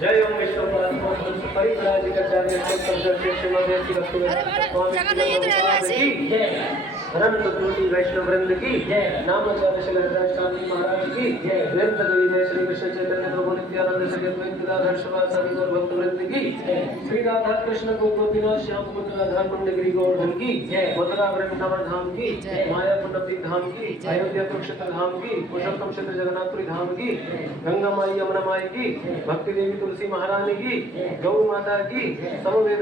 जय ओम विष्णुपाद परिव्राजकाचार्य अनंत कोटि वैष्णव वृंद की नामाचार्य श्री हरिदास स्वामी महाराज की नित्य जय श्री कृष्ण चैतन्य प्रभु नित्यानंद सहित नित्यानंद सभा सभी गौर भक्त वृंद की श्री राधा कृष्ण गोपीनाथ श्याम कुंड राधा कुंड गिरि गोवर्धन की मथुरा वृंदावन धाम की मायापुर धाम की अयोध्या कुरुक्षेत्र धाम की पुरुषोत्तम क्षेत्र जगन्नाथपुरी धाम की गंगा माई यमुना माई की भक्ति देवी तुलसी महारानी की गौ माता की समवेत